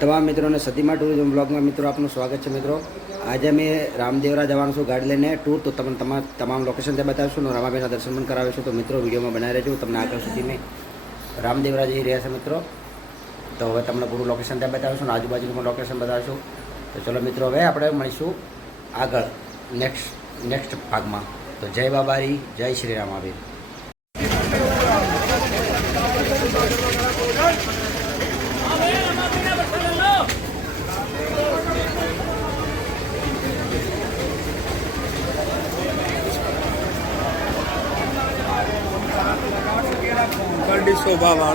તમામ મિત્રોને સતીમાં ટુરિઝમ બ્લોગમાં મિત્રો આપનું સ્વાગત છે મિત્રો। આજે અમે રામદેવરા જવાનું છું ગાડી લઈને ટૂર, તો તમને તમામ લોકેશન ત્યાં બતાવીશું અને રમાબેનના દર્શન પણ કરાવીશું। તો મિત્રો વિડીયોમાં બનાવી રહેજો, તમને આગળ સુધી મેં રામદેવરા જઈ રહ્યા છે મિત્રો। તો હવે તમને પૂરું લોકેશન ત્યાં બતાવીશું અને આજુબાજુનું પણ લોકેશન બતાવીશું। તો ચલો મિત્રો, હવે આપણે મળીશું આગળ નેક્સ્ટ ભાગમાં। તો જય બાબારી, જય શ્રી રામાબેન। શોભા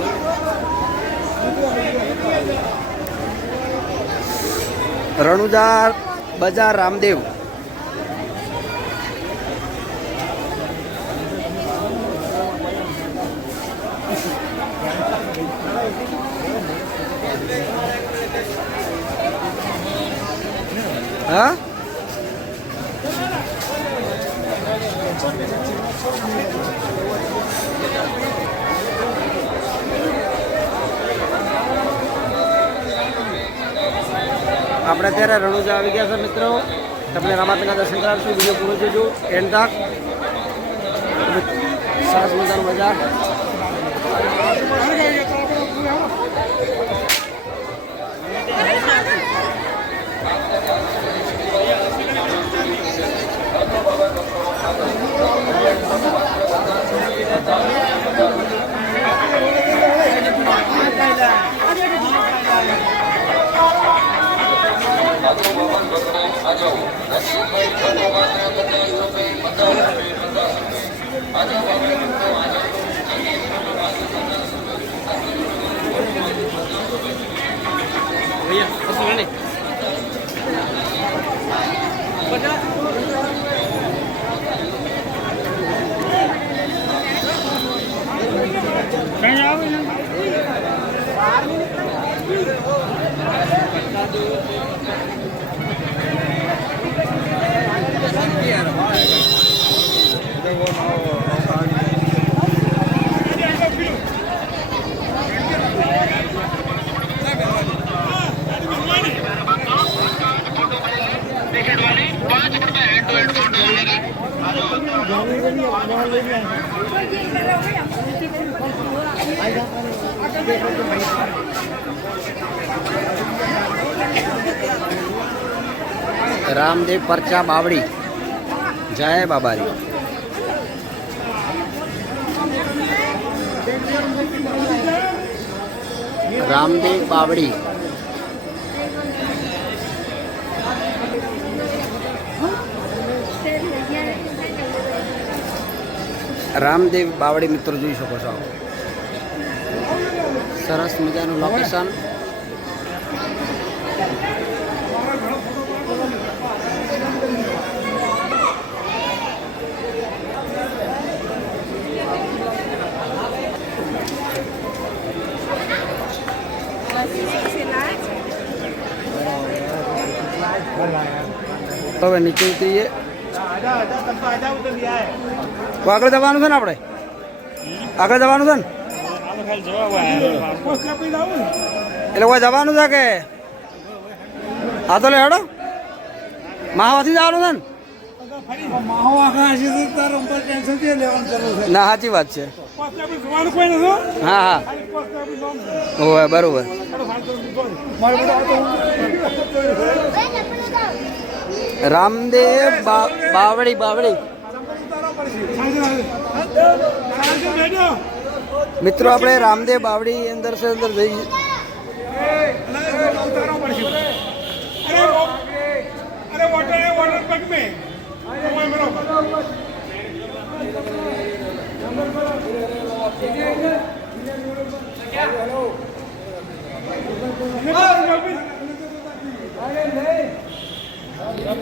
રણુજા બજાર રામદેવ। હા આપણે અત્યારે રણુજા આવી ગયા છે મિત્રો। તમને રામાપીના દર્શન કરાવીશું, વિડીયો પૂરો જોજો એન્ડ તક। સરસ મજાનું બજાર। रामदेव परचा बावड़ी, जय बाबारी। रामदेव बावड़ी रामदेव बावड़ी मित्रों જોઈ શકો છો। સરસ મજાનું લોકેશન। હવે નીચે ઉતરીએ। આગળ જવાનું છે ને, આપણે આગળ જવાનું છે ને, એટલે કોઈ જવાનું છે કે હા તો લે હેડો મહાવાથી જવાનું છે ને। ના સાચી વાત છે। હા હા હોય બરોબર। रामदेव बावड़ी बावड़ी मित्रों अपने रामदेव बावड़ी अंदर से अंदर जाइए।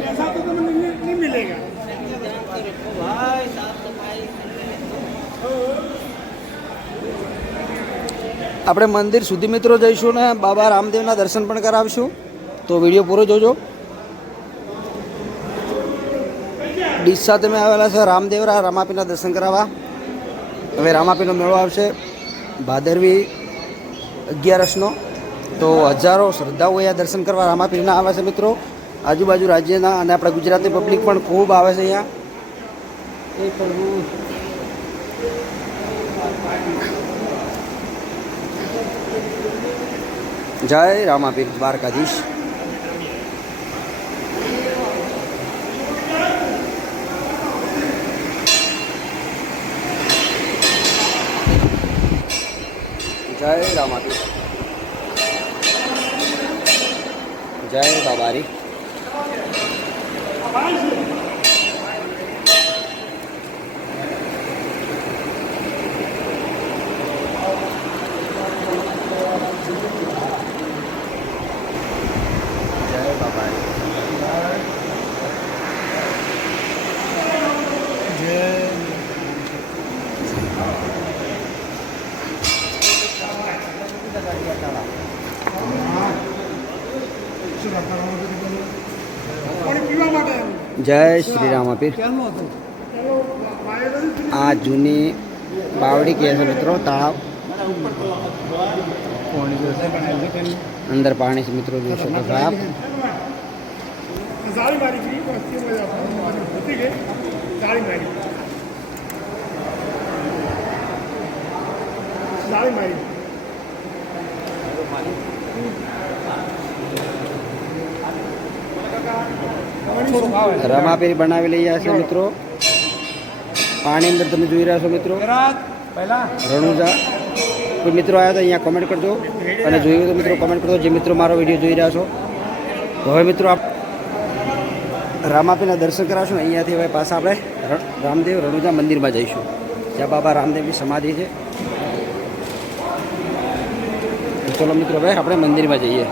ऐसा तो नहीं मिलेगा। આપણે મંદિર સુધી મિત્રો જઈશું ને બાબા રામદેવના દર્શન પણ કરાવીશું, તો વિડીયો પૂરો જોજો। ડીસા તમે આવેલા છે રામદેવરા રામાપીના દર્શન કરાવવા। હવે રામાપીનો મેળો આવશે ભાદરવી 11નો, તો હજારો શ્રદ્ધાઓ અહીંયા દર્શન કરવા રામાપીરના આવે છે મિત્રો. આજુબાજુ રાજ્યના અને આપણા ગુજરાતની પબ્લિક પણ ખૂબ આવે છે અહીંયા. એ પ્રભુ જય રામાપીર દ્વારકાધીશ. જય રામાપીર. જય બાબારી. જય બાબારી. પાણી પીવા માટે જય શ્રી રામાપીર. આ જૂની બાવડી કહે છે મિત્રો, તળાવ. અંદર પાણી છે મિત્રો, જોઈ શકો છો આપ. જાળી મારી ગઈ પણ હતી ગઈ જાળી મારી જાળી મારી રામાપીર બનાવી લઈ રહ્યા છે મિત્રો. પાણી અંદર તમે જોઈ રહ્યા છો મિત્રો. રણુજા કોઈ મિત્રો આવ્યા તો અહીંયા કોમેન્ટ કરજો, અને જોયું તો મિત્રો કોમેન્ટ કરજો, જે મિત્રો મારો વિડીયો જોઈ રહ્યા છો. તો હવે મિત્રો આપ રામાપીરના દર્શન કરાવશું ને અહીંયાથી હવે પાછા આપણે રામદેવ રણુજા મંદિરમાં જઈશું, જ્યાં બાબા રામદેવની સમાધિ છે. ચલો મિત્રો હવે આપણે મંદિરમાં જઈએ.